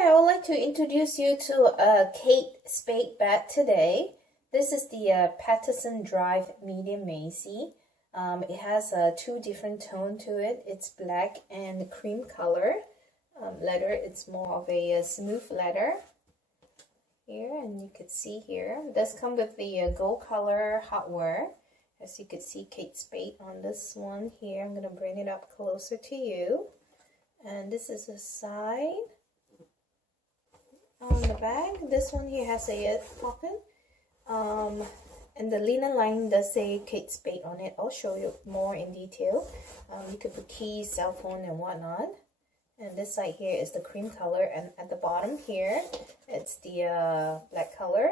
I would like to introduce you to a Kate Spade bag today. This is the Patterson Drive Medium Maisie. It has two different tones to it. It's black and cream color. Leather, it's more of a smooth leather. Here, and you can see here, it does come with the gold color hardware. As you can see, Kate Spade on this one here. I'm going to bring it up closer to you. And this is the side. On the back, this one here has a pocket. And the linen lining does say Kate Spade on it. I'll show you more in detail. You could put keys, cell phone, and whatnot. And this side here is the cream color, and at the bottom here, it's the black color.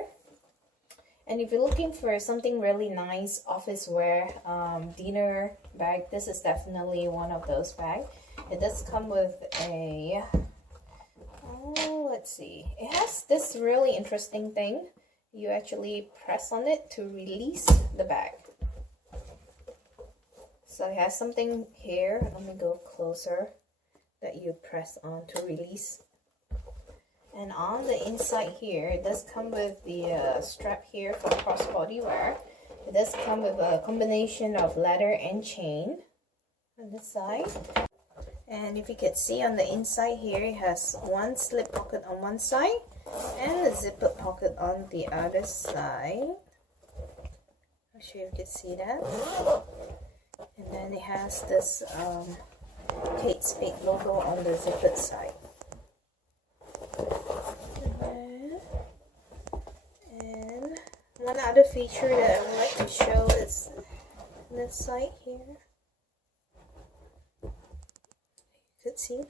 And if you're looking for something really nice, office wear, dinner bag, this is definitely one of those bags. It does come with a, let's see, it has this really interesting thing. You actually press on it to release the bag. So it has something here, let me go closer, that you press on to release. And on the inside here, it does come with the strap here for crossbody wear. It does come with a combination of leather and chain on this side. And if you can see on the inside here, it has one slip pocket on one side and a zipper pocket on the other side. I'm sure you can see that. And then it has this Kate Spade logo on the zippered side. And one other feature that I would like to show is this side here. You could see.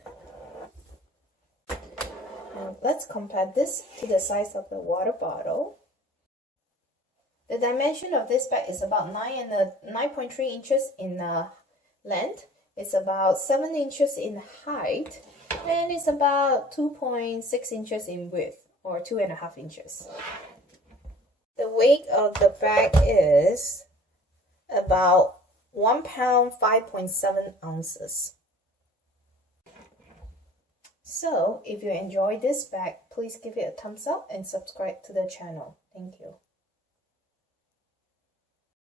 Now let's compare this to the size of the water bottle. The dimension of this bag is about 9.3 inches in length. It's about 7 inches in height, and it's about 2.6 inches in width, or 2.5 inches. The weight of the bag is about 1 pound 5.7 ounces. So, if you enjoyed this bag, please give it a thumbs up and subscribe to the channel. Thank you.